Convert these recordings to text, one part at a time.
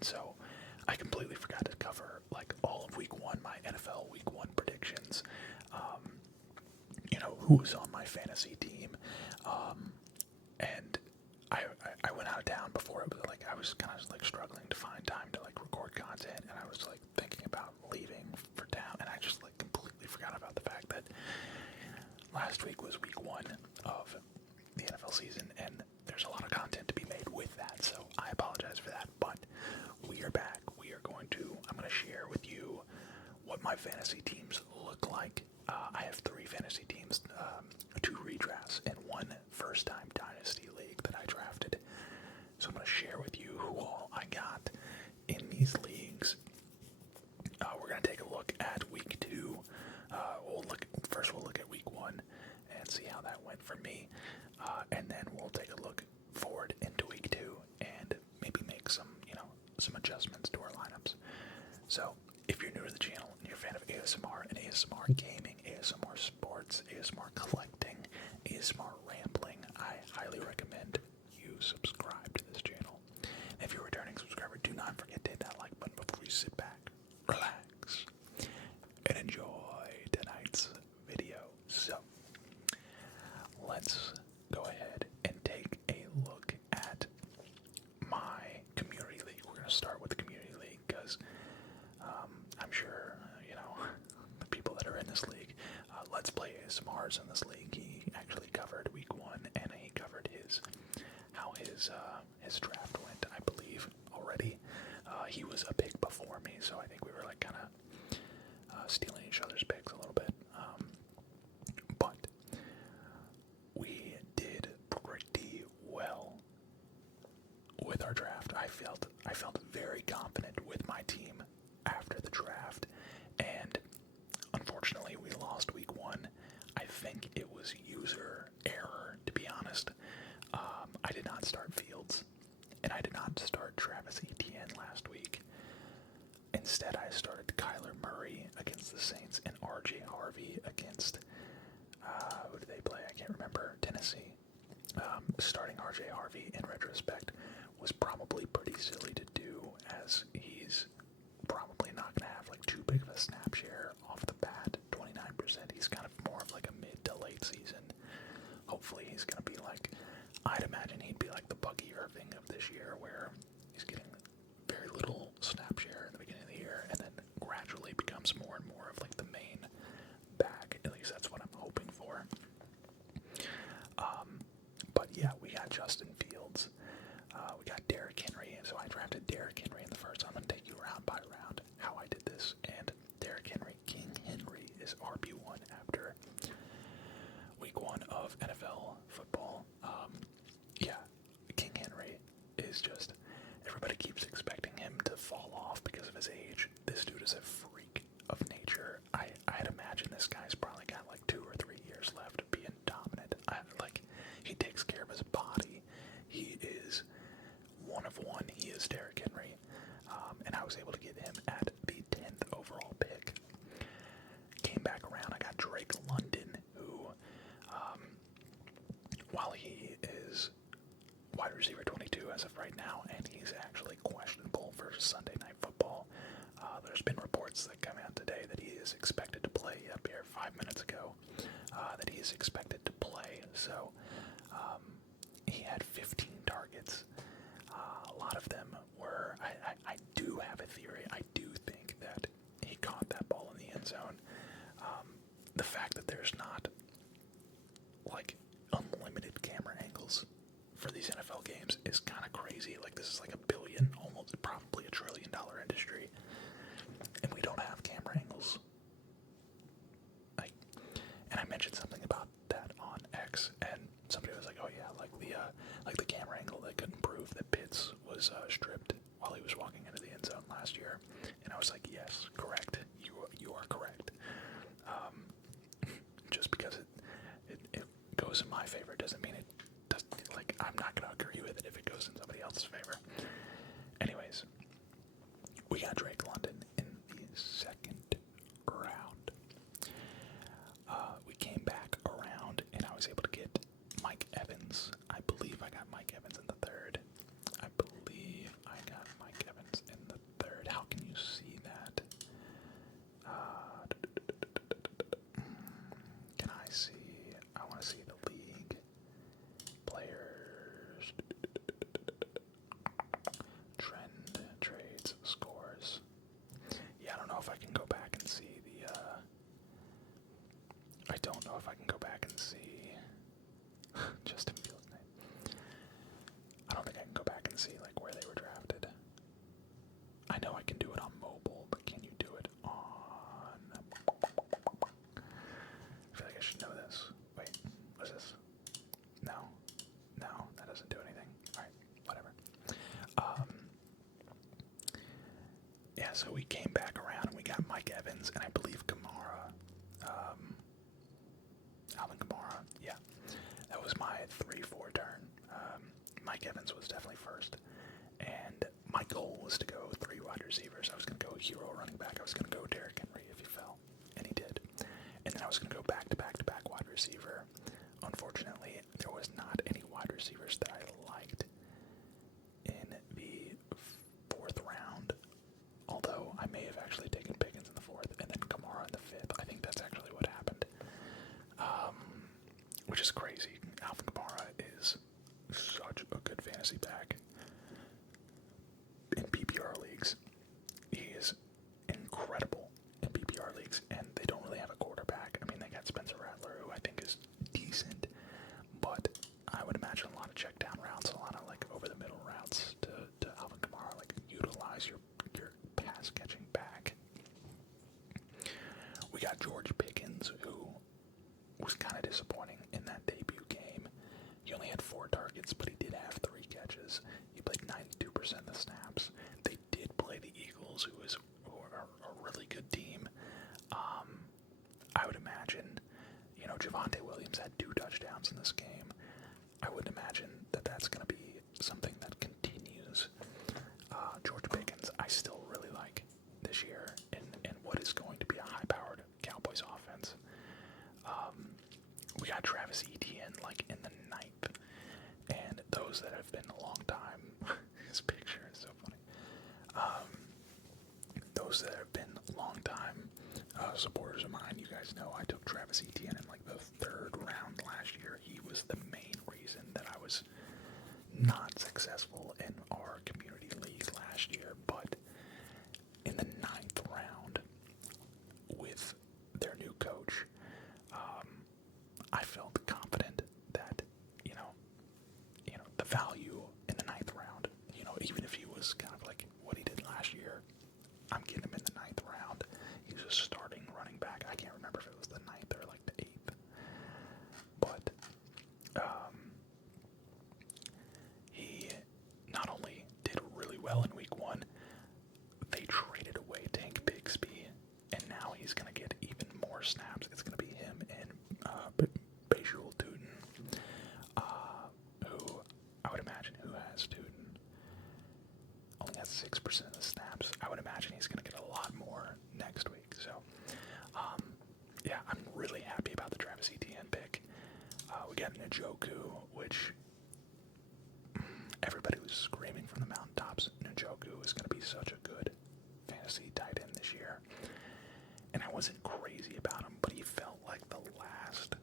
And so I completely forgot to cover like all of week one, my NFL week one predictions. Who was on my fantasy team. And I went out of town before it was like I was kind of like struggling to find time to like record content, and I was like thinking about leaving for town, and I just like completely forgot about the fact that last week was week one of the NFL season, and there's a lot of content to be made with that, so I apologize for that, but we are back. I'm going to share with you what my fantasy teams look like. I have 3 fantasy teams, 2 redrafts, and 1 first-time Dynasty league that I drafted. So I'm going to share with you who all I got in these leagues. We're going to take a look at week 2. We'll look at week 1 and see how that went for me. And then we'll take a look forward into week 2 and maybe make some adjustments to our lineups. So, if you're new to the channel and you're a fan of ASMR and ASMR gaming, ASMR sports, ASMR collecting, ASMR rambling, I highly recommend you subscribe to this channel. And if you're a returning subscriber, do not forget to hit that like button before you sit back, relax, and enjoy tonight's video. So, let's go ahead and take a look at my community league. We're going to start with the community league because I'm sure, the people that are in this league, Let's Play ASMR's in this league. He actually covered week 1, and he covered how his draft went, I believe, already. He was a pick before me, so I think we were like kind of stealing each other's picks a little bit. But we did pretty well with our draft. I felt very confident with my team after the draft, and unfortunately we lost week 1. I think it was user error, to be honest. I did not start Fields, and I did not start Travis Etienne last week. Instead, I started Kyler Murray against the Saints and RJ Harvey against who did they play? I can't remember. Tennessee. Starting RJ Harvey in retrospect was probably pretty silly to do, as he's probably not going to have like too big of a snap share off the bat. 29%. He's kind of more of like a mid to late season. Hopefully he's going to be like, I'd imagine he'd be like the Bucky Irving of this year, where he's getting very little snap share in the beginning of the year and then gradually becomes more and more of like the main back. At least that's what I'm hoping for. But yeah, we got Justin Fields. We got Derrick Henry, and so I drafted Derrick Henry in the first. I'm going to take you round by round how I did this. And Derrick Henry, King Henry, is RB1 after week 1 of NFL football. King Henry is just, everybody keeps expecting him to fall off because of his age. This dude is a freak of nature. I'd imagine this guy's probably got like 2 or 3 years left of being dominant. He takes care of his body. He is one of one. He is Derrick Henry. And I was able to get him at the 10th overall pick. Came back around. I got Drake London, who, while he is wide receiver 22 as of right now, and he's actually questionable for Sunday Night Football. There's been reports that come out today that he is expected to play, up here 5 minutes ago, that he is expected to play. So he had 15 targets. A lot of them were, I do have a theory. I do think that he caught that ball in the end zone. The fact that there's not like unlimited camera angles for these NFL games is kind of crazy. Like, this is like $1 billion, almost probably $1 trillion industry, and we don't have camera angles. And I mentioned something about that on X, and somebody was like, "Oh yeah, like the camera angle that couldn't prove that Pitts was stripped while he was walking into the end zone last year." And I was like, "Yes, correct. You are correct." Just because it goes in my favor doesn't mean it doesn't. Like, I'm not going to agree with it if it goes in somebody else's favor. Anyways, we got Drake London in the second round. We came back around, and I was able to get Mike Evans. I believe I got Mike Evans in the third. I believe I got Mike Evans in yeah, so we came back around and we got Mike Evans and I believe Kamara. Alvin Kamara, yeah. That was my 3-4 turn. Mike Evans was definitely first. And my goal was to go 3 wide receivers. I was going to go hero running back. I was going to go Derrick Henry if he fell. And he did. And then I was going to go back to back to back wide receiver. Unfortunately, there was not any wide receivers that I liked in the 4th round. Although I may have actually taken Pickens in the 4th and then Kamara in the 5th. I think that's actually what happened. Which is crazy. Alvin Kamara is such a good fantasy back. In PPR leagues, he is incredible in PPR leagues, and they don't really have a quarterback. I mean, they got Spencer Rattler, who I think is decent, but I would imagine a lot of check down routes, a lot of like over the middle routes to Alvin Kamara, like utilize your pass catching back. We got George Pickens, who was kind of disappointing in that debut game. He only had 4 targets, but he did have 3 catches. He played 92% of the snaps. They did play the Eagles, who are a really good team. I would imagine, Javonte Williams had 2 touchdowns in this game. I would imagine that that's going to be something that continues. George Pickens, I still really like this year in what is going to be a high-powered Cowboys offense. We got Travis Etienne like in the 9th, and those that have been a long time, his picture is so funny. Those that have been long time supporters of mine, you guys know I took Travis Etienne in like the 3rd round last year. He was the main reason that I was not successful in our community league last year, but in the 9th round with their new coach, I felt confident that, the value in the 9th round, even if he was kind of like what he did last year, I'm getting him in the 9th round. He was a starting running back. I can't remember if it was the 9th or like the 8th. But he not only did really well in week 1, they traded away Tank Bigsby, and now he's going to get even more snaps. It's going to be him and Bajul Tootin, who I would imagine who has Tootin. Only has 6% of the snaps. I would imagine he's going to get a lot more next week. So, yeah, I'm really happy about the Travis Etienne pick. We got Njoku, which everybody was screaming from the mountaintops. Njoku is going to be such a good fantasy tight end this year. And I wasn't crazy about him, but he felt like the last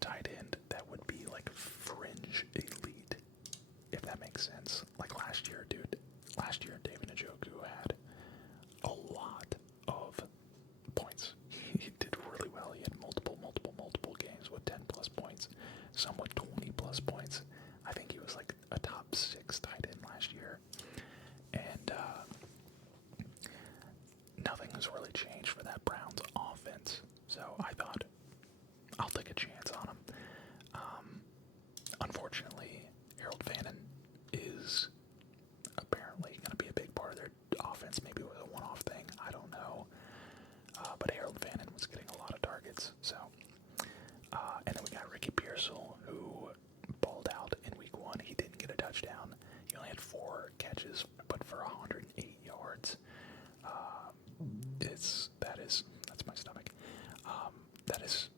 tight end that would be like fringe elite, if that makes sense. Like last year, David Njoku had a lot of points. He did really well. He had multiple games with 10 plus points, some with 20 plus points. I think he was like a top 6 tight end last year. And nothing has really changed for that Browns offense. So I thought, I'll take a chance on him. Unfortunately, Harold Vannon is apparently going to be a big part of their offense. Maybe it was a one-off thing. I don't know. But Harold Vannon was getting a lot of targets. So, and then we got Ricky Pearsall, who balled out in week 1. He didn't get a touchdown. He only had 4 catches, but for 108 yards. That's my stomach. That is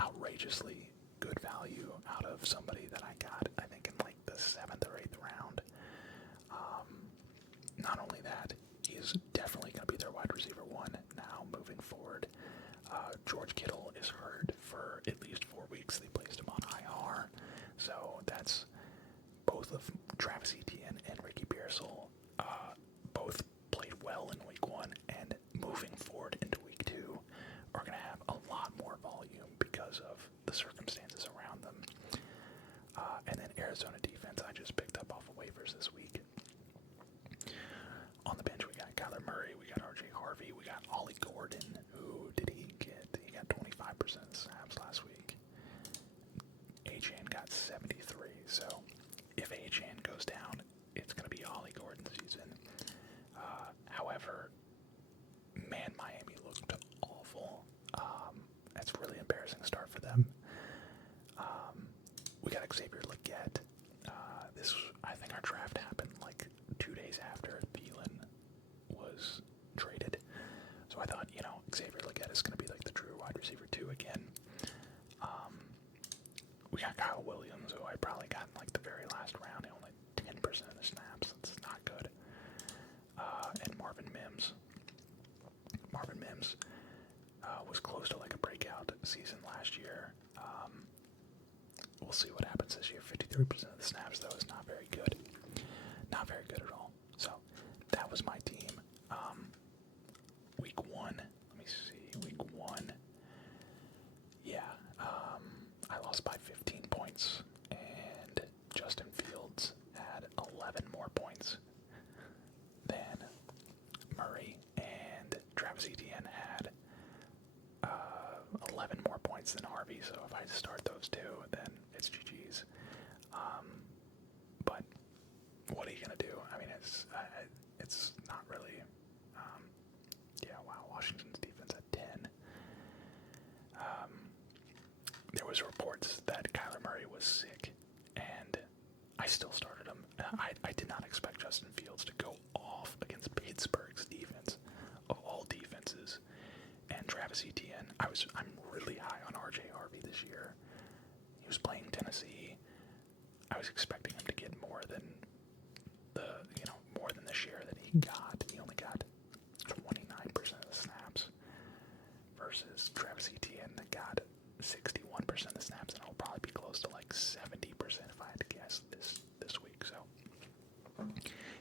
outrageously good value out of somebody that I got, I think, in like the 7th or 8th round. Not only that, he's definitely going to be their wide receiver 1 now moving forward. George Kittle is hurt for at least 4 weeks. They placed him on IR. So that's both of Travis Etienne and Ricky Pearsall both played well in week 1, and moving forward into week 2 are going to have a lot more volume because of the circumstances around them. And then Arizona defense, I just picked up off of waivers this week. On the bench, we got Kyler Murray, we got RJ Harvey, we got Ollie Gordon. Who did he get? He got 25% of the snaps last week. A-Chain got 73. So if A-Chain goes down, Xavier Legette. I think our draft happened like 2 days after Thielen was traded. So I thought, Xavier Legette is going to be like the true wide receiver 2 again. We got Kyle Williams, who I probably got in like the very last round. Only 10% of the snaps. That's not good. And Marvin Mims. Marvin Mims was close to like a breakout season last year. We'll see what happens this year. 53% of the snaps, though, is not very good. Not very good at all. So that was my team. Week 1. Let me see. Week 1. Yeah. I lost by 15 points. And Justin Fields had 11 more points than Murray. And Travis Etienne had 11 more points than Harvey. So if I start those two, then it's GG's. But what are you gonna do? I mean, it's not really. Yeah, wow. Washington's defense at 10. There was reports that Kyler Murray was sick, and I still started him. I did not expect Justin Fields to go off against Pittsburgh's defense, of all defenses, and Travis Etienne. I'm really high on RJ Harvey this year. He was playing Tennessee. I was expecting him to get more than the share that he got. He only got 29% of the snaps versus Travis Etienne that got 61% of the snaps, and it'll probably be close to like 70% if I had to guess this week. So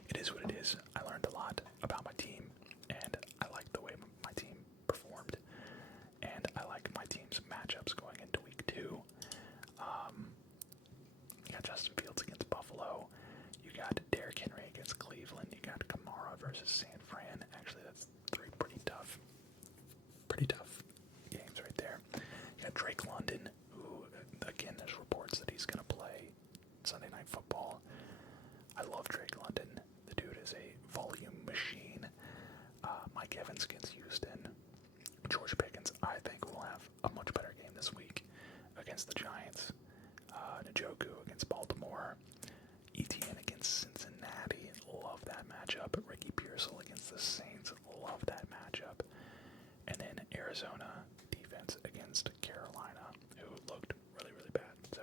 it is what it is. I learned a lot about my team, and I like the way my team performed, and I like my team's matchups going into week 2. You got Justin Fields against Buffalo. You got Derrick Henry against Cleveland. You got Kamara versus San Fran. Actually, that's 3 pretty tough games right there. You got Drake London, who, again, there's reports that he's going to play Sunday Night Football. I love Drake London. The dude is a volume machine. Mike Evans against Houston. George Pickens, I think, will have a much better game this week against the Giants. Njoku against Baltimore. Etienne against Cincinnati. Love that matchup. Ricky Pearsall against the Saints. Love that matchup. And then Arizona defense against Carolina, who looked really, really bad. So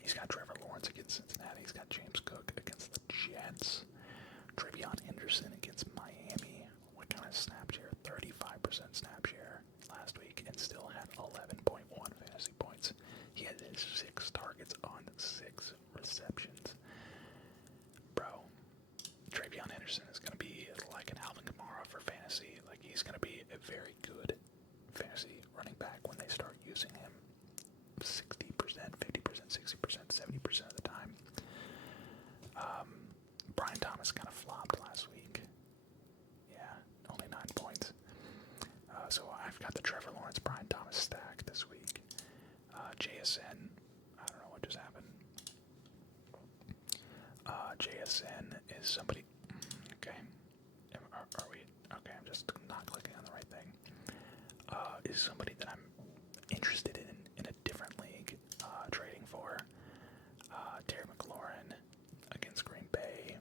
he's got Trevor Lawrence against Cincinnati. He's got James Cook against the Jets. Trevion Henderson against Miami. What kind of snap share? 35% snap share last week, and still had 11.1 fantasy points. He had 6 targets on 6 receptions. Bro, Trevion Henderson is going to be like an Alvin Kamara for fantasy. Like, he's going to be a very good fantasy running back when they start using him 60%, 50%, 60%, 70% of the time. Brian Thomas kind of flopped last week. Yeah, only 9 points. So I've got the Trevor Lawrence, Brian Thomas stack this week. JSN, I don't know what just happened. JSN is somebody. Okay. Are we? Okay, I'm just not clicking on the right thing. Is somebody that I'm interested in a different league trading for. Terry McLaurin against Green Bay.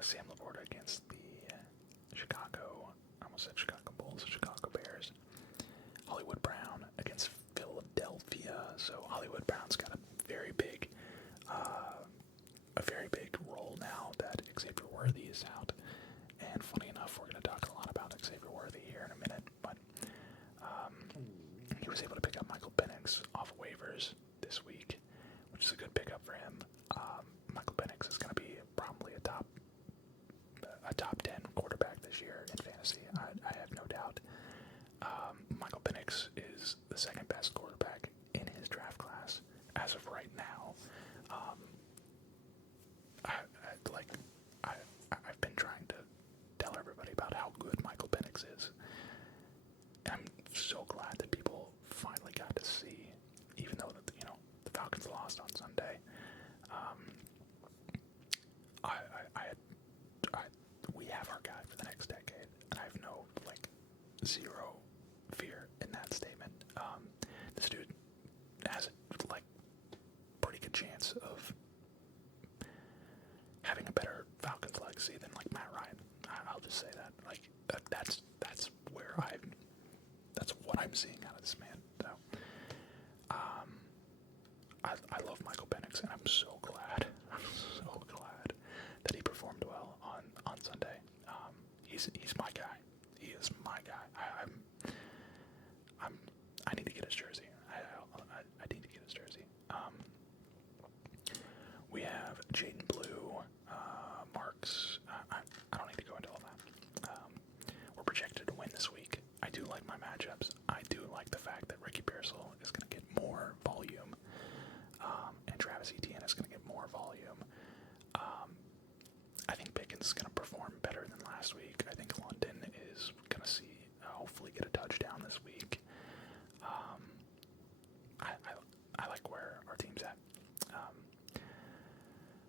Sam Laporta against the Chicago, I almost said Chicago Bulls, Chicago Bears. Hollywood Brown against Philadelphia. So Hollywood Brown's got a very big role now that Xavier Worthy is out. And funny enough, we're going to talk a lot about Xavier Worthy here in a minute, but he was able to pick up Michael Penix off waivers this week, which is a good pickup for him. Michael Penix is going to be probably a top 10 quarterback this year in fantasy. I have no doubt. Michael Penix is the second best quarterback in his draft class as of right now. I've been trying to tell everybody about how good Michael Penix is. And I'm so glad that people finally got to see, even though the Falcons lost on Sunday. We have our guy for the next decade, and I have zero fear in that statement. This dude I love Michael Penix, and I'm so glad that he performed well on Sunday. He's my guy. He is my guy. I need to get his jersey. I need to get his jersey. We have Jaden Blue, Marks. I don't need to go into all that. We're projected to win this week. I do like my matchups. I do like the fact that Ricky Pearsall is going to get more volume, and Travis Etienne is going to get more volume. I think Pickens is going to perform better than last week. I think London is going to see, hopefully get a touchdown this week. I like where our team's at.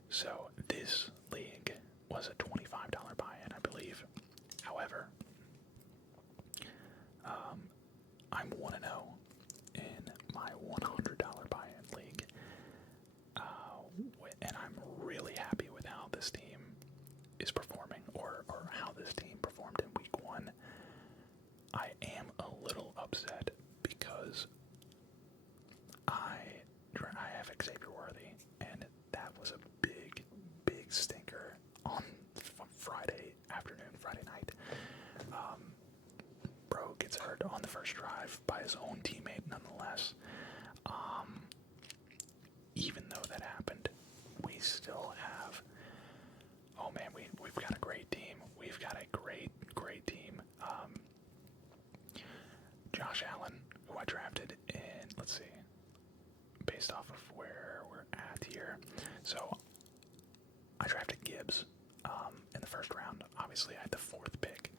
So this league was a $25 buy-in, I believe. However, I'm 1-0 in my $100 buy-in league, and I'm really happy with how this team is performing, or how this team performed in week 1. I am a little upset because I have Xavier Worthy, and that was a big stinker on Friday afternoon, Friday night. Bro gets hurt on the first drive by his own teammate, nonetheless. Even though that happened, we still have. Oh man, we've got a great team. We've got a great team. Josh Allen, who I drafted in, let's see, based off of where we're at here. So I drafted Gibbs in the first round. Obviously, I had the 4th pick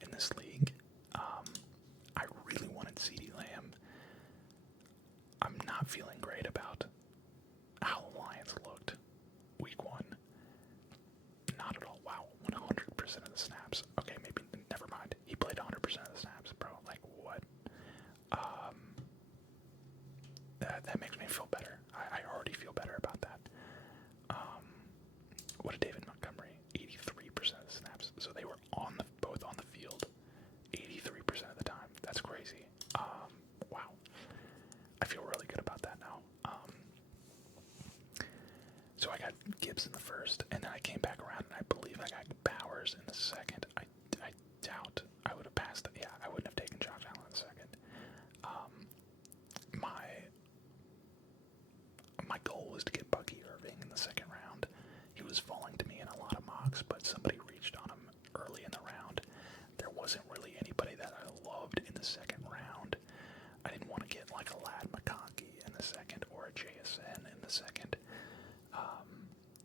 in this league. I really wanted CeeDee Lamb. I'm not feeling great about how the Lions looked week 1. Not at all. Wow, 100% of the snaps. Okay, maybe, never mind. He played 100% of the snaps, bro. Like, what? That makes me feel better. I already feel better about that. What did David Montgomery? 83% of the snaps. So they were both on the field 83% of the time. That's crazy. Wow. I feel really good about that now. So I got Gibbs in the first, and then I came back around, and I believe I got Bowers in the second. I doubt I would have passed it. Yeah, I wouldn't have taken Josh Allen in the second. My goal was to get Bucky Irving in the second round. He was falling to me in a lot of mocks, but somebody reached on him early in the round. There wasn't really anybody that I loved in the second round. I didn't want to get like a Lad McConkey in the second or a JSN in the second.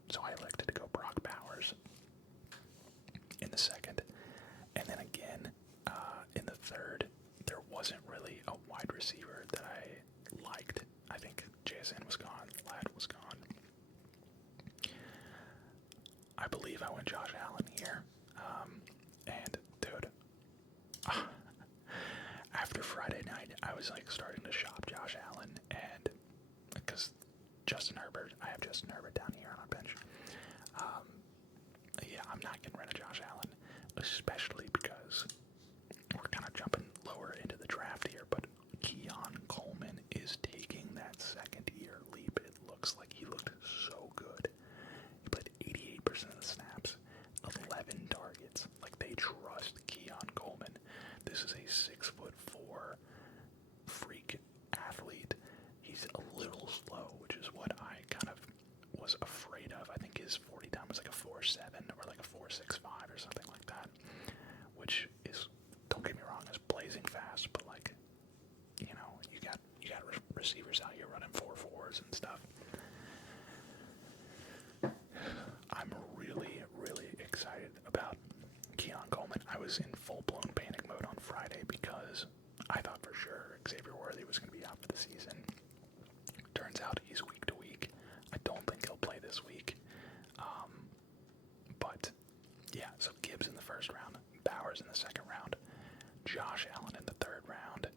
So I elected to go Brock Bowers in the second. And then again, in the third, there wasn't really a wide receiver that I liked. I think JSN was gone, Lad was gone. I believe I went Josh Allen here. And dude, after Friday night, I was like starting to shop Josh Allen, and because I have Justin Herbert down here on our bench. Yeah, I'm not getting rid of Josh Allen, especially because we're kind of jumping lower into the draft here, but Keon Coleman is taking that second-year leap. It looks like he looked so good. He played 88% of the snaps, 11 targets. Like, they trust Keon Coleman. This is a 6'4" freak athlete. He's a little slow, which is what I kind of was afraid of. I think his 40 time was like a 4.7 or like a 4.65 or something like that, which is, don't get me wrong, is blazing fast, but like, you know, you got receivers out here running 4.4s and stuff. I'm really excited about Keon Coleman. I was in full-blown panic mode on Friday because I thought for sure Xavier Worthy was going to be out for the season. Turns out he's week to week. I don't think he'll play this week. But yeah, so Gibbs in the first round, Bowers in the second round, Josh Allen in the third round.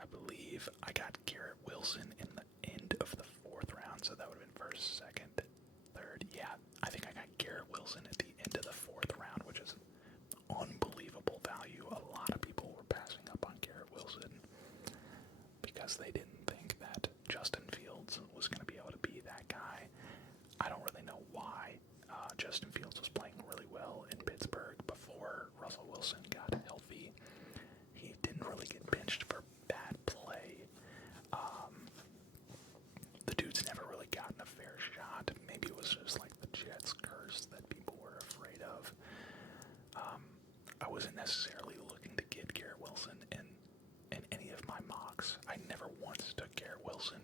I believe I got Garrett Wilson in the end of the fourth round, so that would have been first, second, third. Yeah, I think I got Garrett Wilson at the end of the fourth round, which is unbelievable value. A lot of people were passing up on Garrett Wilson because they didn't think that Justin Fields was going to be able the dude's never really gotten a fair shot. Maybe it was just like the Jets curse that people were afraid of. I wasn't necessarily looking to get Garrett Wilson in any of my mocks. I never once took Garrett Wilson.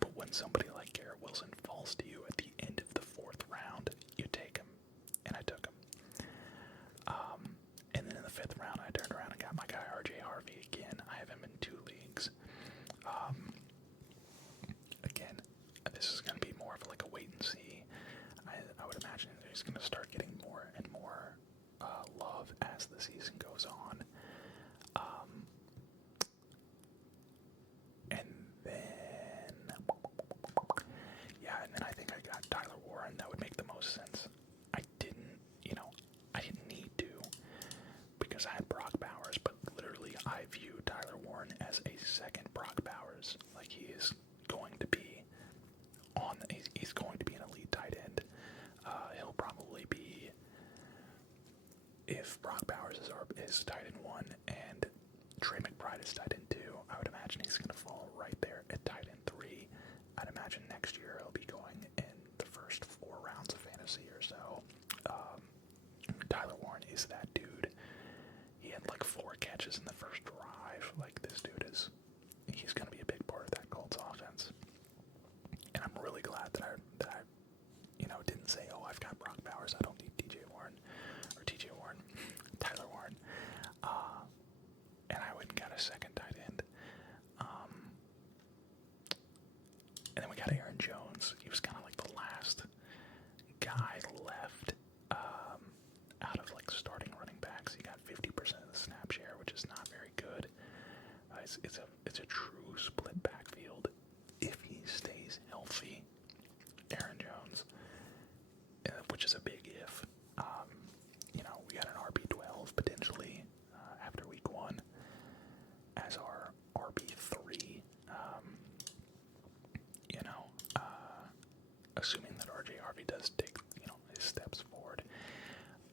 But when somebody like Garrett Wilson falls to you at the end of the 4th round, you take him. And I took him. And then in the 5th round, I turned around and got my guy RJ Harvey again. I have him in 2 leagues. Again, this is going to be more of like a wait and see. I would imagine that he's going to start getting more and more love as the season goes on. And then, and then I think I got Tyler Warren. That would make the most sense. I didn't need to because I had Brock Bowers, but literally I view Tyler Warren as a second Brock Bowers. Like he is going to be he's going to be an elite tight end. He'll probably be, if Brock Bowers is tight end 1 and Trey McBride is tight end 2, I would imagine he's going to fall right there at tight end 3. I'd imagine next year he'll be going in the first 4 rounds of fantasy or so. Tyler Warren is that dude. He had like 4 catches in the first drive. Like this dude he's going to be a big part of that Colts offense. And I'm really glad that I didn't say, oh, I've got Brock Bowers, I don't need Tyler Warren. And I went and got a second tight end. And then we got Aaron Jones. He was kind of like the last guy left out of like starting running backs. He got 50% of the snap share, which is not very good. It's a true split backfield. If he stays healthy, Aaron Jones, which is a big if. We got an RB12 potentially after week 1 as our RB3. Assuming that RJ Harvey does take his steps forward,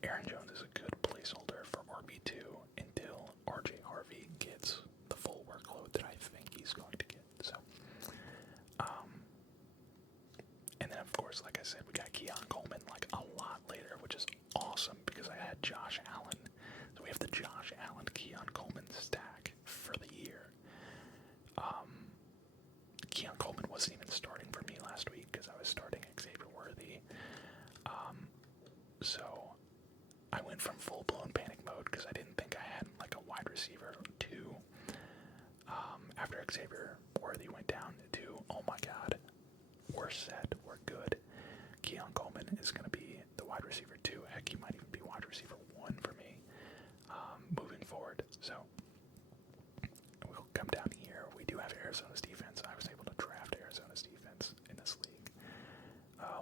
Aaron Jones is a good placeholder for RB2 until RJ Harvey gets the full workload that I think he's going to get. So, and then of course, like I said, we got Keon Coleman like a lot later, which is awesome because I had Josh Allen. So we have the Josh Allen Keon Coleman stack for the year. Keon Coleman wasn't even starting for me last week because I was starting Xavier Worthy. So I went from full-blown panic mode because I didn't think I had like a wide receiver 2. After Xavier Worthy went down to, oh my god, we're set, we're good. Keon Coleman is going to be the wide receiver 2. Heck, he might even be wide receiver 1 for me moving forward. So we'll come down here. We do have Arizona's defense. I was able to draft Arizona's defense in this league.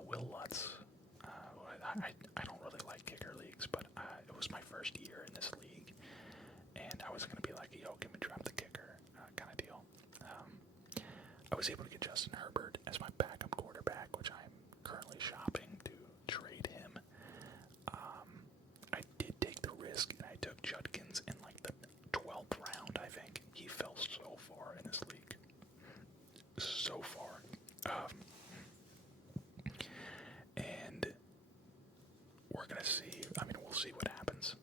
Will Lutz. I don't really like kicker leagues, but it was my first year in this league, and I was going to be like, yo, can we drop the kicker kind of deal. I was able to get Justin Herbert as my backup quarterback, which I'm currently shopping to trade him. I did take the risk, and I took Judkins in like the 12th round, I think. He fell so far in this league. So far. And we're going to see, we'll see what happens.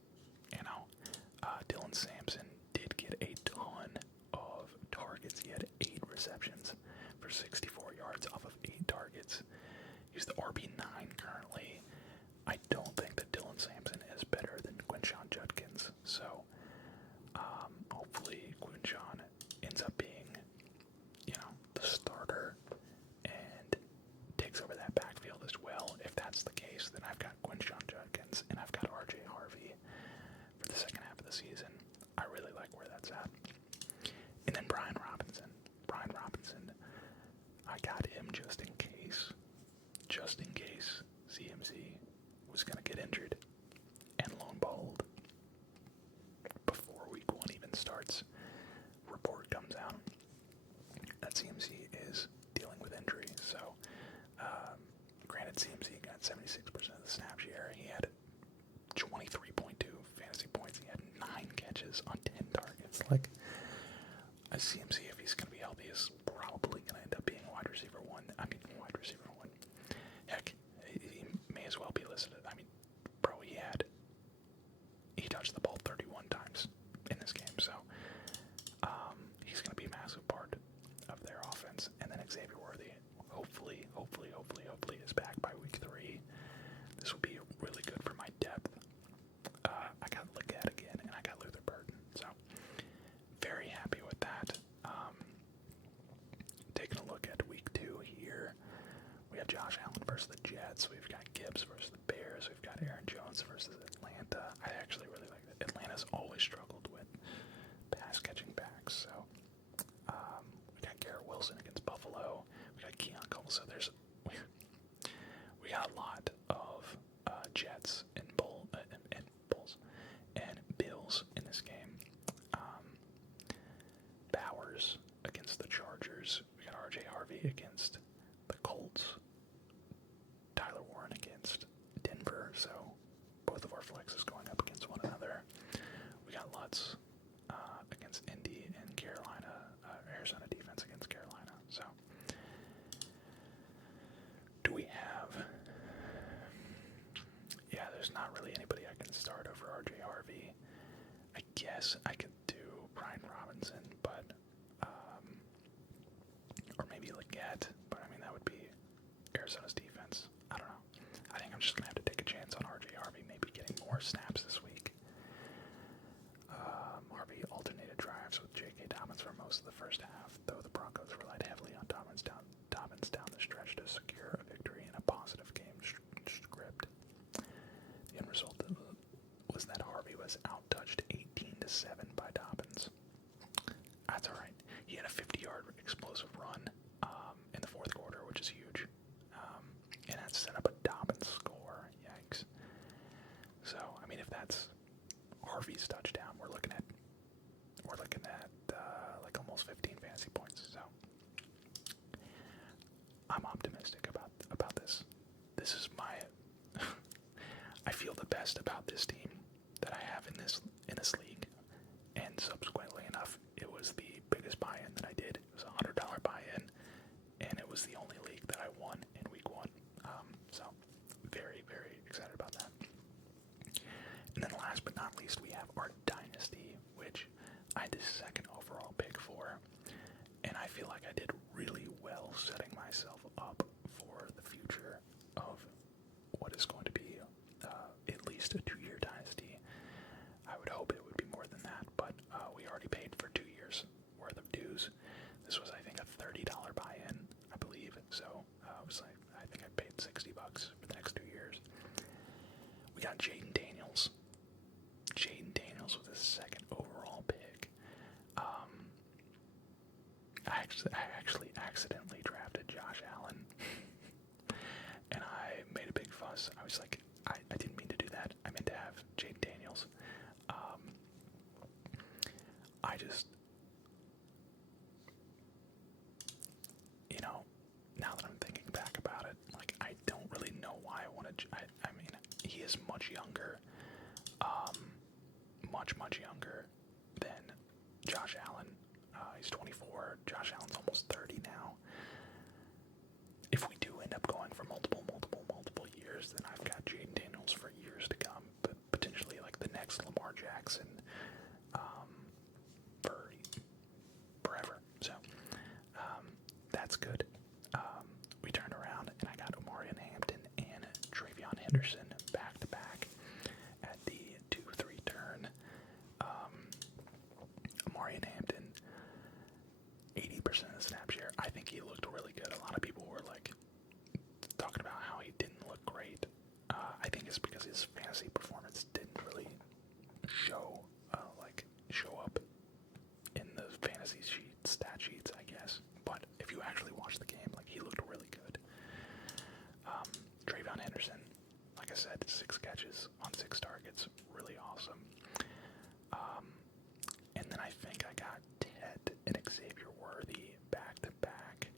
Dylan Sampson did get a ton of targets. He had 8 receptions for 64 yards off of 8 targets. He's the RB9 currently. I don't think that Dylan Sampson is better than Quinshon Judkins. So, hopefully Quinshon ends up being, the starter and takes over that backfield as well. If that's the case, then I've got Quinshon Judkins and I've got RJ Harvey for the second half of the season. I really like where that's at. And then Brian Robinson. I got him just in case CMC was going to get injured. And lo and behold, before week 1 even starts, report comes out that CMC is dealing with injury. So, granted, CMC got 76% of the snap share. He had 23.2 fantasy points. He had 9 catches on 10 targets. Like, Xavier Worthy, hopefully is back by week 3. This would be really good for my depth. I got Leggett again, and I got Luther Burden, so very happy with that. Taking a look at week 2 here, we have Josh Allen versus the Jets. We've got Gibbs versus the Bears. We've got Aaron Jones versus Atlanta. I actually really like that. Atlanta's always struggled with pass catching backs, so we got Garrett Wilson against Buffalo. We got Keon Cole. So we got a lot of Jets and Bulls and Bills in this game. Bowers against the Chargers. We got RJ Harvey against the Colts. Tyler Warren against Denver. So both of our flexes going up against one another. We got Lutz against Indy and Carolina. Arizona defense against Carolina. So do we have... Yeah, there's not really anybody I can start over RJ Harvey. I guess I could do Brian Robinson, but or maybe Leggett, but I mean that would be Arizona's defense. I don't know. I think I'm just gonna have to take a chance on RJ Harvey, maybe getting more snaps this week. Harvey alternated drives with J.K. Dobbins for most of the first half, though the Broncos relied heavily on Dobbins down the stretch to secure a victory in a positive game script. The end result was that Harvey was outtouched 18-7 by Dobbins. That's all right. He had a 50-yard explosive run in the fourth quarter, which is huge, and that set up a Dobbins score. Yikes! So, I mean, if that's Harvey's touchdown, we're looking at like almost 15 fantasy points. So, I'm optimistic about this. This is my. I feel the best about this team that I have in this league, and subsequently enough, it was the biggest buy-in that I did. It was a $100 buy-in, and it was the only league that I won in week 1. So very, very excited about that. And then last but not least, we have our Dynasty, which I had the second overall pick for, and I feel like I did really well setting myself up for the future of what is going to be at least a 2-year Dynasty. I would hope it would be more than that, but we already paid for 2 years worth of dues. This was, I think, a $30 buy-in, I believe. So it was like, I think I paid $60 for the next 2 years. We got Jaden Daniels. Jaden Daniels was the second overall pick. I actually accidentally drafted Josh Allen, and I made a big fuss. I was like, I didn't mean to do that. I meant to have Jaden Daniels. I just, now that I'm thinking back about it, like, I don't really know why I wanted. I mean, he is much younger, much younger than Josh Allen. He's 24. Josh Allen's almost 30 now. If we do end up going for multiple years, then I've got Jaden Daniels for years to come, but potentially like the next Lamar Jackson, for forever. So that's good. We turned around and I got Omarion Hampton and Travion Henderson back to back at the 2-3 turn. Omarion Hampton, 80% of the snap share. I think he looked really good. A lot of people were like talking about how he didn't look great. I think it's because his fantasy performance didn't really show up in the fantasy stat sheets, I guess. But if you actually watch the game, like, he looked really good. Travion Henderson, like I said, 6 catches on 6 targets, really awesome. And then I think I got Ted and Xavier Worthy back to back.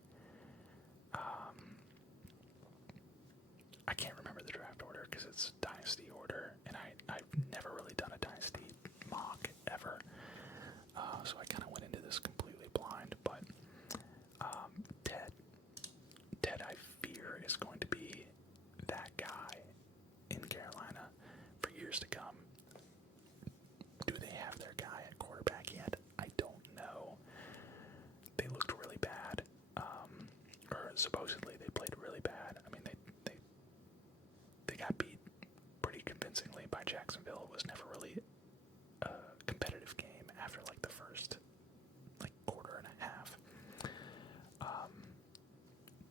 I can't remember the draft order because it's Dynasty order, and I've never really done a Dynasty mock ever. So I kind of went into this completely blind, but Ted, I fear, is going to be that guy in Carolina for years to come. Do they have their guy at quarterback yet? I don't know. They looked really bad. supposedly they played really bad. I mean, they got beat pretty convincingly by Jacksonville. It was never really a competitive game after like the first like quarter and a half.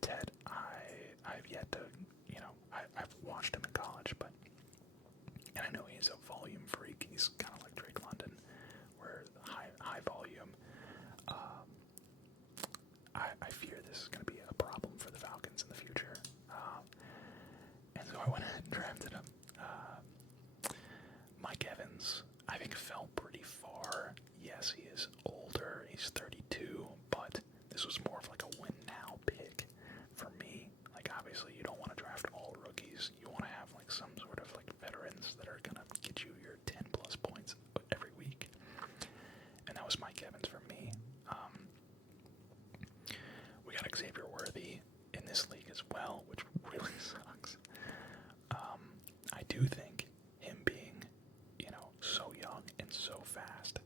Ted, I've yet to, you know, I've watched him in college, but, and I know he's a volume freak. He's kind of like Drake London, where high volume. I fear this is going to be a problem for the Falcons in the future. And so I went ahead and drafted him. Mike Evans, I think, fell pretty far. Yes, he is older. He's 32, but this was more of like a win-now pick for me. Like, obviously, you don't want to draft all rookies. You want to have like some sort of like veterans that are going to get you your 10-plus points every week. And that was Mike Evans for me. We got Xavier Worthy in this league as well, which really sucks. I do think him being, you know, so young and so fast,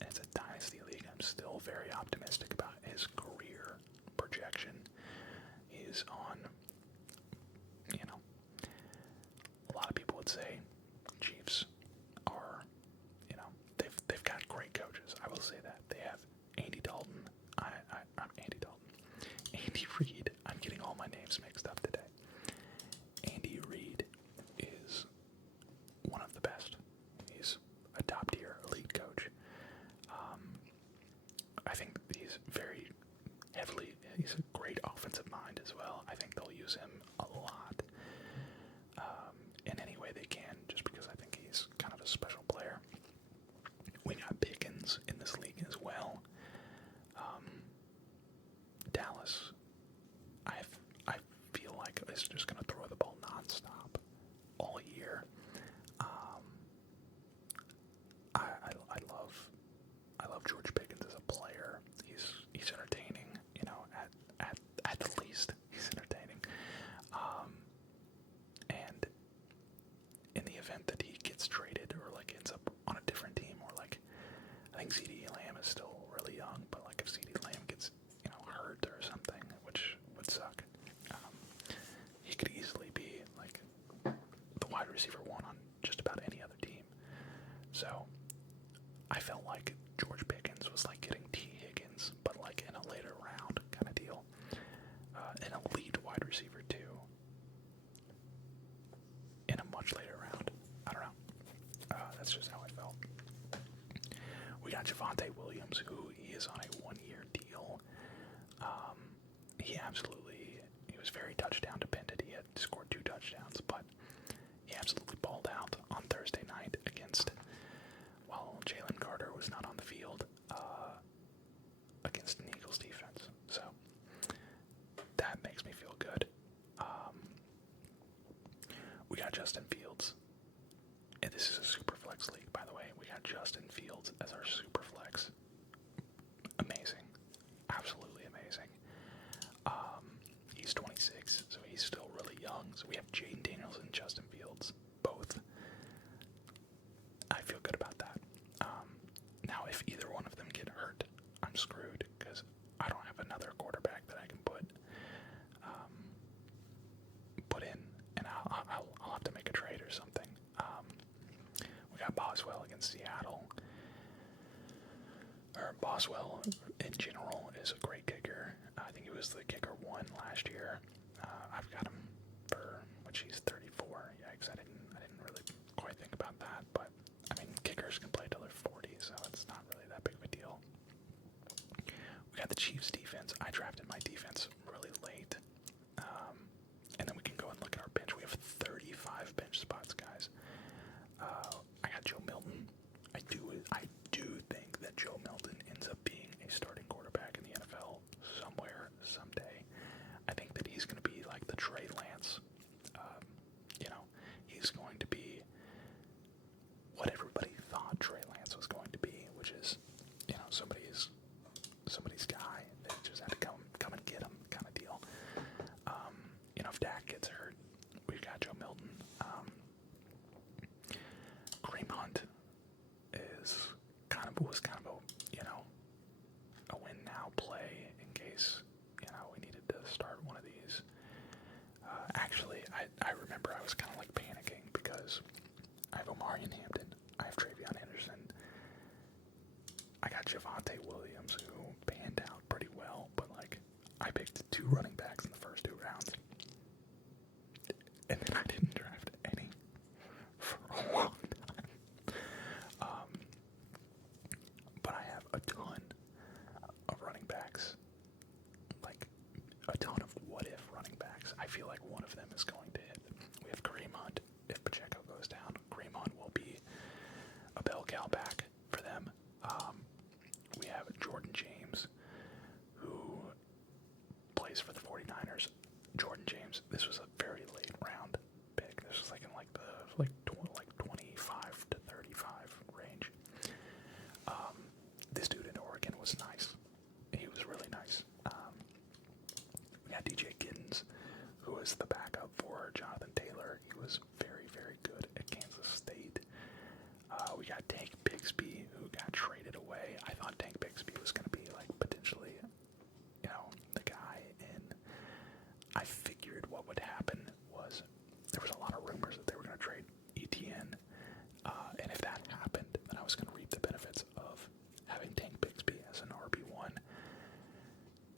and it's a Dynasty league, I'm still very optimistic about his career projection. He's on, you know, a lot of people would say Chiefs are, you know, they've got great coaches. I will say that. They have Andy Dalton. I'm Andy Dalton. Andy Reid. I'm getting all my names mixed up today. Andy Reid is one of the best. He's a top-tier elite coach. I think he's very heavily, he's a great offensive mind as well. I think they'll use him a lot in any way they can, just because I think he's kind of a special player. We got Pickens in this league as well. Dallas, I feel like is just going to throw the ball nonstop all year. I love George Pickens as a player. He's entertaining, you know, at the least he's entertaining. And in the event that he gets traded or like ends up on a different team, or like, I think CeeDee Lamb is still really young, but like if CeeDee Lamb gets, you know, hurt or something, which would suck, he could easily be like the wide receiver one on just about any other team. So I felt like George Pickens was like getting T. Higgins, but like in a later round kind of deal. An elite wide receiver too, in a much later round. I don't know. That's just how I felt. We got Javonte Williams, who he is on a 1-year deal. He was very touchdown dependent. He had scored 2 touchdowns, but he absolutely balled out on Thursday night while Jalen Carter was not on the field, against an Eagles defense. So that makes me feel good. We got Justin Fields. And this is a super flex league, by the way. We got Justin Fields as our super flex. Amazing. Absolutely amazing. He's 26, so he's still really young. So we have Jaden Daniels and Justin Fields, both. I feel good about that. Now, if either one of them get hurt, I'm screwed, because I don't have another quarterback that I can put in, and I'll have to make a trade or something. We got Boswell against Seattle. Boswell, in general, is a great kicker. I think he was the kicker 1 last year. I've got him for, which he's 34. Yikes, I didn't really quite think about that, but I mean, kickers can play till they're 40, so it's not really that big of a deal. We got the Chiefs defense. I drafted my defense really late. And then we can go and look at our bench. We have 35 bench spots, guys. I got Joe Milton. I do think that Joe Milton ends up being a starting quarterback in the NFL somewhere, someday. I think that he's going to be like the Trey Lance. You know, he's going to be what everybody thought Trey Lance was going to be, which is, you know, somebody's guy that just had to come got Javonte Williams, who panned out pretty well, but like I picked 2 running backs in the first 2 rounds, and then I didn't draft any for a long time. But I have a ton of running backs, like a ton of what-if running backs. I feel like one of them is going to hit. We have Kareem Hunt. If Pacheco goes down, Kareem Hunt will be a bell cow back for them. We have Jordan James, who plays for the 49ers. Jordan James, this was a very late round pick. This was like in like the 25 to 35 range. This dude in Oregon was nice. He was really nice. We got DJ Giddens, who was the backup for Jonathan Taylor. He was very, very good at Kansas State. We got Tank Bigsby, who got traded away. I thought Tank Bigsby was going to be like potentially, the guy. And I figured what would happen was there was a lot of rumors that they were going to trade ETN. And if that happened, then I was going to reap the benefits of having Tank Bigsby as an RB1.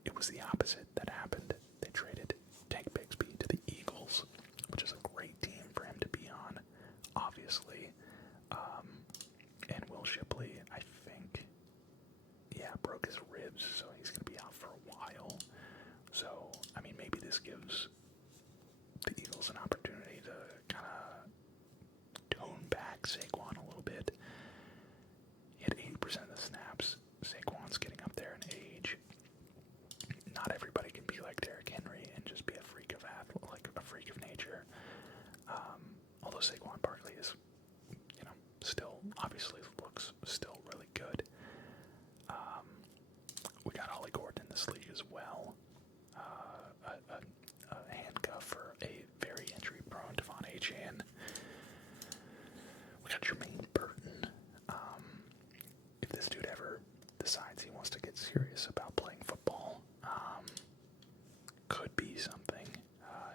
It was the opposite that happened. They traded Tank Bigsby to the Eagles, which is a great team for him to be on, obviously. And Will Shipley, I think, broke his ribs, so he's going to be out for a while. So, I mean, maybe this gives the Eagles an opportunity to kind of tone back Saquon a little bit. He had 80% of the snaps. Saquon's getting up there in age. Not everybody can be like Derrick Henry and just be a freak of freak of nature. Although Saquon Barkley is, still obviously looks still really good. We got Ollie Gordon in this league as well. A handcuff for a very injury-prone Devon Achane. We got Jermaine Burton. If this dude ever decides he wants to get serious about playing football, could be something.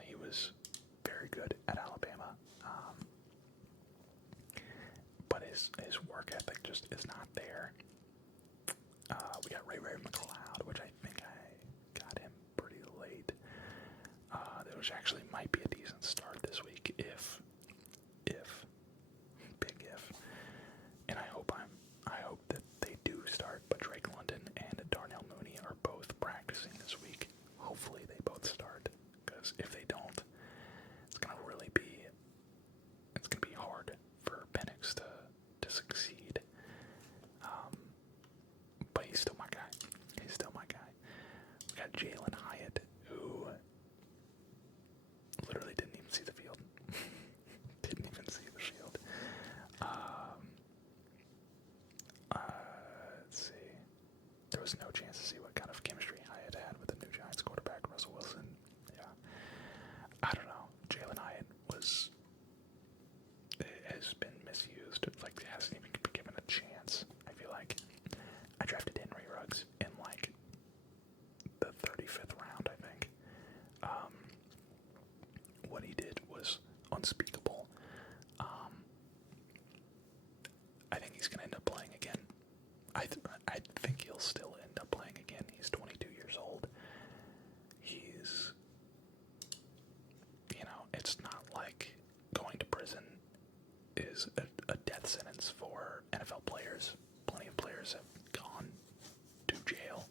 He was very good at Alabama, but his work ethic just is not there. We got Ray McLeod, which I think I got him pretty late. Which actually might be a decent start this week if big if, and I hope that they do start. But Drake London and Darnell Mooney are both practicing this week. Hopefully they both start, because if they don't, it's gonna be hard for Penix to succeed. But he's still my guy. We got Jalen Hyatt, who literally didn't even see the field. Let's see. There was no chance to see what kind of chemistry Hyatt had with the new Giants quarterback, Russell Wilson. Yeah. I don't know. Jalen Hyatt has been misused. Like, hasn't even been given a chance. I feel like I drafted Henry Ruggs in like the 35th round, I think. What he did was unspeakable. I think he's going to end up playing again. I think he'll still end up playing again. He's 22 years old. He's, it's not like going to prison is a death sentence for NFL players. Plenty of players have gone to jail,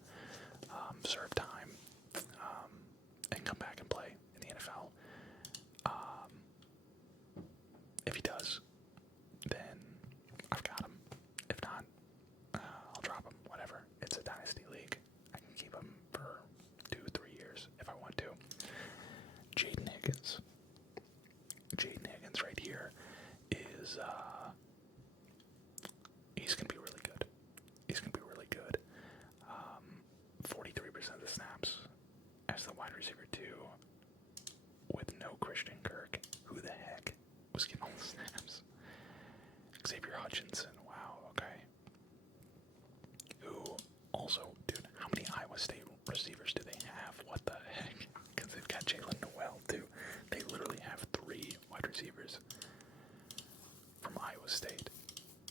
served time, and come back and play in the NFL. If he does, then I've got him. If not, I'll drop him. Whatever. It's a Dynasty league. I can keep him for 2-3 years if I want to. Jaden Higgins. Right here is, he's going to be really good. 43% of the snaps as the wide receiver 2 with no Christian Kirk. Who the heck was getting all the snaps? Xavier Hutchinson. Wow, okay. Who also, dude, how many Iowa State receivers do they have? What the heck? Because they've got Jalen Noel, too. They literally have 3 wide receivers from Iowa State.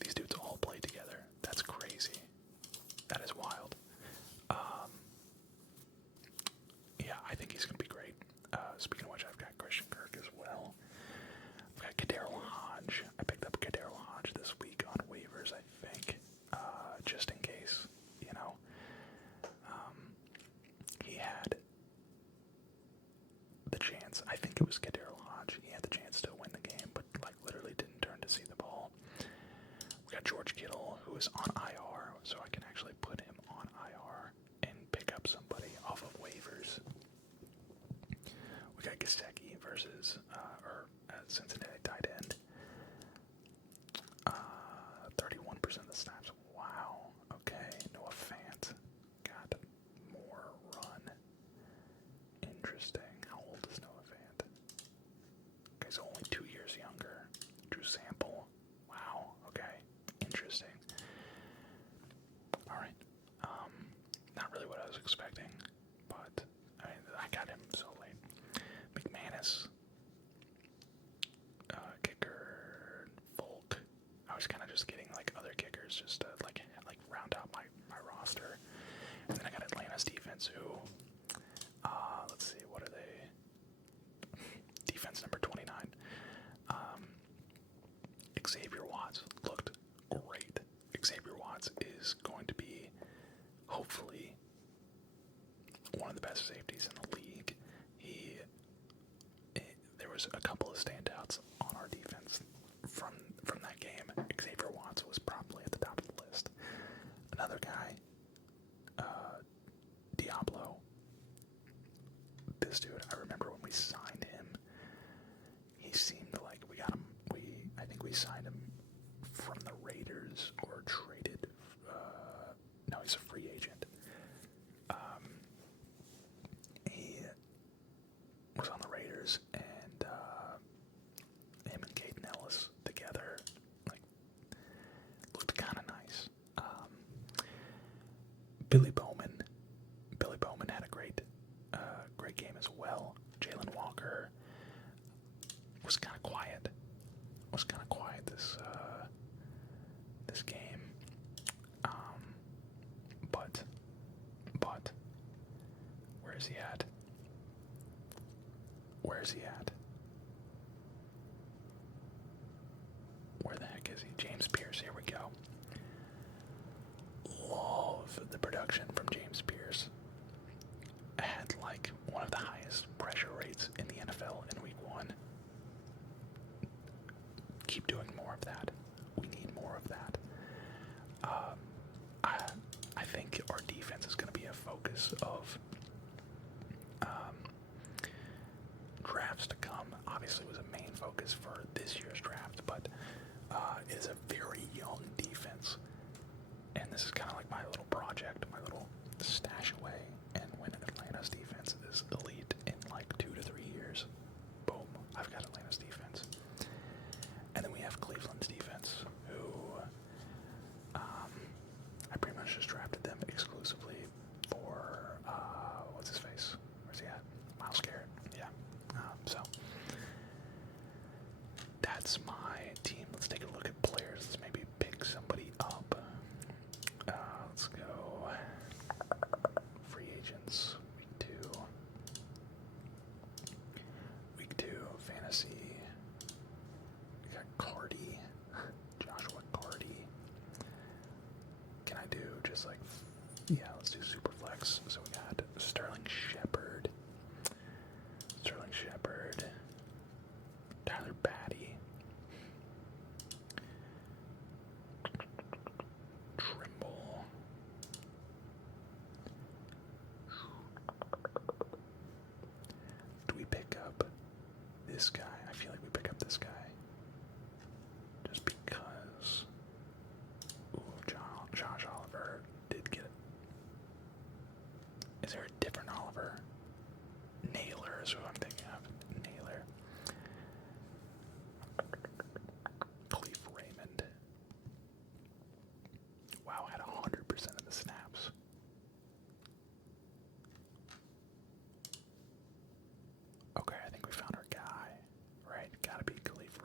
These dudes all play together. That's crazy. Speaking of which, I've got Christian Kirk as well. I've got Kadero Hodge. I picked up Kadero Hodge this week on waivers, I think, just in case, you know. He had the chance, I think it was Kadero Hodge, he had the chance to win the game, but like literally didn't turn to see the ball. We got George Kittle, who is on IR, so I can actually put him on IR and pick up somebody off of waivers. We got Gesicki versus Cincinnati tight end. 31% of the snaps. Wow. Okay. Noah Fant got more run. Interesting. How old is Noah Fant? Okay, so only 2 years younger. Drew Sample. Wow. Okay. Interesting. Alright. Not really what I was expecting, but I mean, I got him so late. McManus. Kicker. Volk. I was kind of just getting like other kickers just to like round out my roster. And then I got Atlanta's defense who, let's see, what are they? Defense number 29. Xavier Watts looked great. Xavier Watts is going to be, hopefully, one of the best safeties in the league. There was a couple of standouts on our defense from that game. Xavier Watts was probably at the top of the list. Another guy, Diablo. This dude, I remember when we signed him, he seemed like we got him. I think we signed him from the Raiders or traded. No, he's a free agent. He was on the Raiders, and him and Caden Ellis together, like, looked kind of nice. Billy Bowman had a great game as well. Jalen Walker was kind of quiet. This game. But where is he at? Where the heck is he? James Pierce, here we go. Love the production from James Pierce. Had like one of the highest pressure rates in the NFL in week 1. Keep doing more of that. We need more of that. I think our defense is going to be a focus of drafts to come. Obviously, it was a main focus for this year's draft, but it is a very young defense. And this is kind of like my little project, my little stash away. And when Atlanta's defense is elite in like 2 to 3 years, boom, I've got Atlanta's defense. And then we have Cleveland's defense, who I pretty much just drafted them exclusively for, what's his face? Where's he at? Myles Garrett. Yeah. So that's my team. Let's take a look at players. Let's maybe pick somebody up. Let's go free agents. Week 2 fantasy. We got Cardi, Joshua Cardi. Can I do just like, yeah, let's do super flex. So we got Sterling Shepard, Tyler Batty, Trimble, do we pick up this guy? I feel like we pick up this guy just because. Ooh, Josh Oliver did get it. Is there a different Oliver? Naylor is who I'm thinking of. Naylor. Cleve Raymond. Wow, had 100% of the snaps. Okay, I think we found our guy. Right? Gotta be Cleve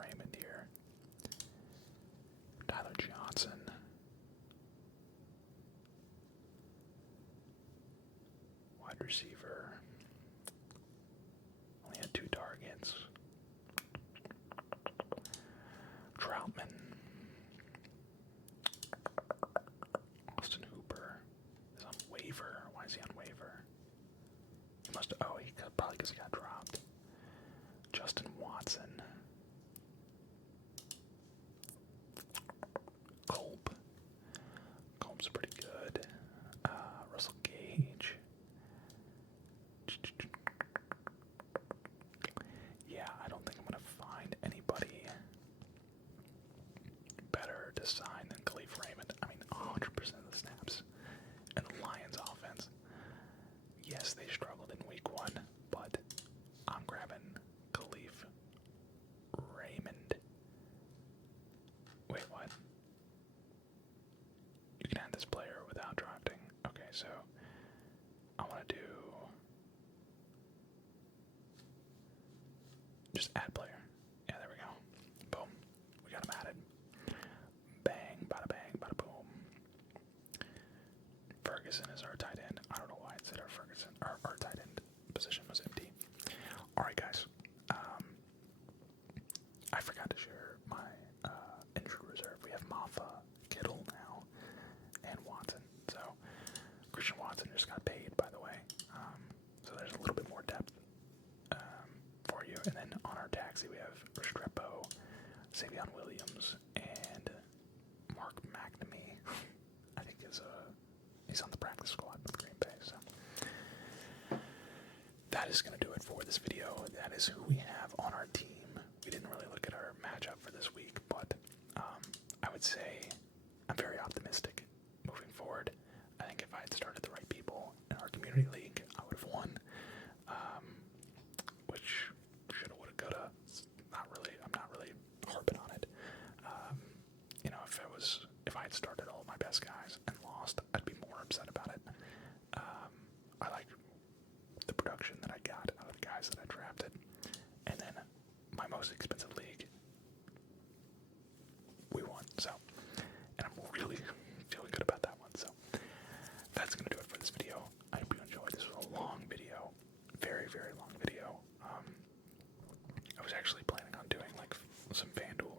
just add player. Yeah, there we go. Boom. We got him added. Bang, bada bang, bada boom. Ferguson is our tight end. I don't know why it said our Ferguson. Our tight end position was empty. Alright, guys. I forgot to share my injury reserve. We have Maffa, Kittle now, and Watson. So, Christian Watson just got paid, by the way. So there's a little bit more depth for you. And then on our taxi, we have Restrepo, Savion Williams, and Mark McNamee. I think he's on the practice squad with Green Bay. So that is going to do it for this video. That is who we have on our team. We didn't really look at our matchup for this week, but I would say I'm very optimistic moving forward. I think if I had started the right people in our community league, I would have won. Which shoulda, woulda, coulda. I'm not really harping on it. If I had started all of my best guys and lost, I'd be more upset about it. I like the production that I got out of the guys that I drafted, and then my most expensive league, we won. So, and I'm really feeling good about that one. So, that's gonna do it for this video. I hope you enjoyed. This was a long video, very, very long video. I was actually planning on doing like some FanDuel